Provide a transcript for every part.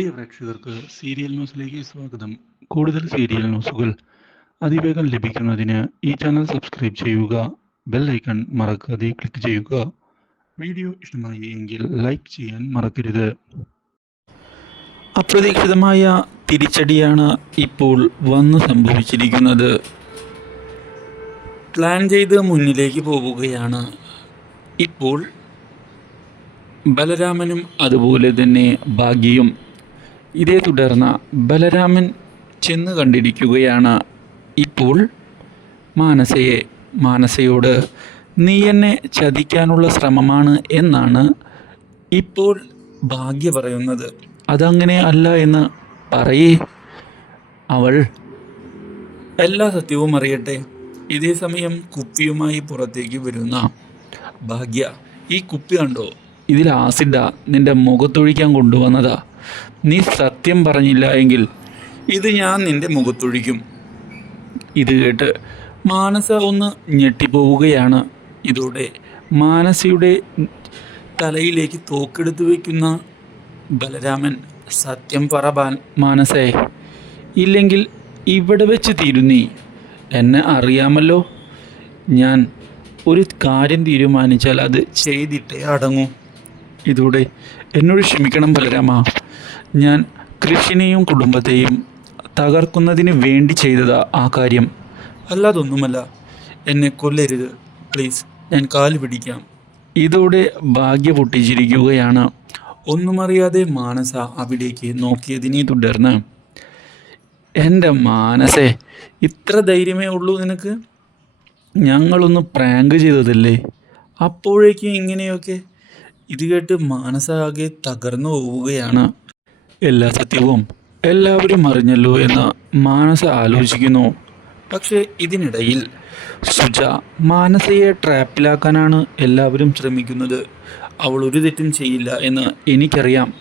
പ്രിയ പ്രേക്ഷകർക്ക് സീരിയൽ ന്യൂസിലേക്ക് സ്വാഗതം. കൂടുതൽ സീരിയൽ ന്യൂസുകൾ അതിവേഗം ലഭിക്കുന്നതിന് ഈ ചാനൽ സബ്സ്ക്രൈബ് ചെയ്യുക ബെൽ ഐക്കൺ മറക്കാതെ ക്ലിക്ക് ചെയ്യുക. വീഡിയോ ഇഷ്ടമായി എങ്കിൽ ലൈക്ക് ചെയ്യാൻ മറക്കരുത്. അപ്രതീക്ഷിതമായ തിരിച്ചടിയാണ് ഇപ്പോൾ വന്ന് സംഭവിച്ചിരിക്കുന്നത്. പ്ലാൻ ചെയ്ത് മുന്നിലേക്ക് പോവുകയാണ്. ഇപ്പോൾ ബലരാമനും അതുപോലെ തന്നെ ഭാഗ്യയും ഇതേ തുടർന്ന് ബലരാമൻ ചെന്ന് കണ്ടിരിക്കുകയാണ്. ഇപ്പോൾ മാനസയെ മാനസയോട് നീ എന്നെ ചതിക്കാനുള്ള ശ്രമമാണ് എന്നാണ് ഇപ്പോൾ ഭാഗ്യ പറയുന്നത്. അതങ്ങനെ അല്ല എന്ന് പറയേ. അവൾ എല്ലാ സത്യവും അറിയട്ടെ. ഇതേ സമയം കുപ്പിയുമായി പുറത്തേക്ക് വരുന്ന ഭാഗ്യ ഈ കുപ്പി കണ്ടോ? ഇതിൽ ആസിഡാ നിന്റെ മുഖത്തൊഴിക്കാൻ കൊണ്ടുവന്നതാ. നീ സത്യം പറഞ്ഞില്ല എങ്കിൽ ഇത് ഞാൻ നിന്റെ മുഖത്തൊഴിക്കും. ഇത് കേട്ട് മാനസ ഒന്ന് ഞെട്ടിപ്പോവുകയാണ്. ഇതോടെ മാനസയുടെ തലയിലേക്ക് തോക്കെടുത്ത് വയ്ക്കുന്ന ബലരാമൻ സത്യം പറ മാനസേ ഇല്ലെങ്കിൽ ഇവിടെ വെച്ച് തീരുന്നീ എന്നെ അറിയാമല്ലോ. ഞാൻ ഒരു കാര്യം തീരുമാനിച്ചാൽ അത് ചെയ്തിട്ടേ അടങ്ങൂ. ഇതോടെ എന്നോട് ക്ഷമിക്കണം ബലരാമ. ഞാൻ കൃഷിനെയും കുടുംബത്തെയും തകർക്കുന്നതിന് വേണ്ടി ചെയ്തതാ ആ കാര്യം. അല്ലാതൊന്നുമല്ല. എന്നെ കൊല്ലരുത്. പ്ലീസ് ഞാൻ കാൽ പിടിക്കാം. ഇതോടെ ഭാഗ്യ പൊട്ടിച്ചിരിക്കുകയാണ്. ഒന്നുമറിയാതെ മാനസ അവിടേക്ക് നോക്കിയതിനെ തുടർന്ന് എന്റെ മാനസേ ഇത്ര ധൈര്യമേ ഉള്ളൂ നിനക്ക്? ഞങ്ങളൊന്ന് പ്രാങ്ക് ചെയ്തതല്ലേ? അപ്പോഴേക്കും ഇങ്ങനെയൊക്കെ. ഇത് കേട്ട് മാനസ ആകെ തകർന്നു പോവുകയാണ്. എല്ലാ സത്യവും എല്ലാവരും അറിഞ്ഞല്ലോ എന്ന് മാനസ ആലോചിക്കുന്നു. പക്ഷേ ഇതിനിടയിൽ സുജ മാനസയെ ട്രാപ്പിലാക്കാനാണ് എല്ലാവരും ശ്രമിക്കുന്നത്. അവൾ ഒരു തെറ്റും ചെയ്യില്ല എന്ന് എനിക്കറിയാം.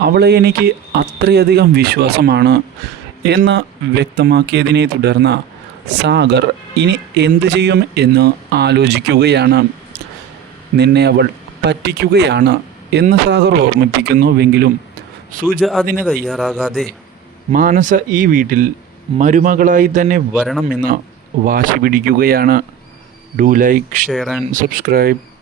അവളെ എനിക്ക് അത്രയധികം വിശ്വാസമാണ് എന്ന് വ്യക്തമാക്കിയതിനെ തുടർന്ന് സാഗർ ഇനി എന്തു ചെയ്യും എന്ന് ആലോചിക്കുകയാണ്. നിന്നെ അവൾ പറ്റിക്കുകയാണ് എന്ന് സാഗർ ഓർമ്മിപ്പിക്കുന്നുവെങ്കിലും സുജ അതിന് തയ്യാറാകാതെ. മാനസ ഈ വീട്ടിൽ മരുമകളായി തന്നെ വരണമെന്ന് വാശി പിടിക്കുകയാണ്. Do like share and subscribe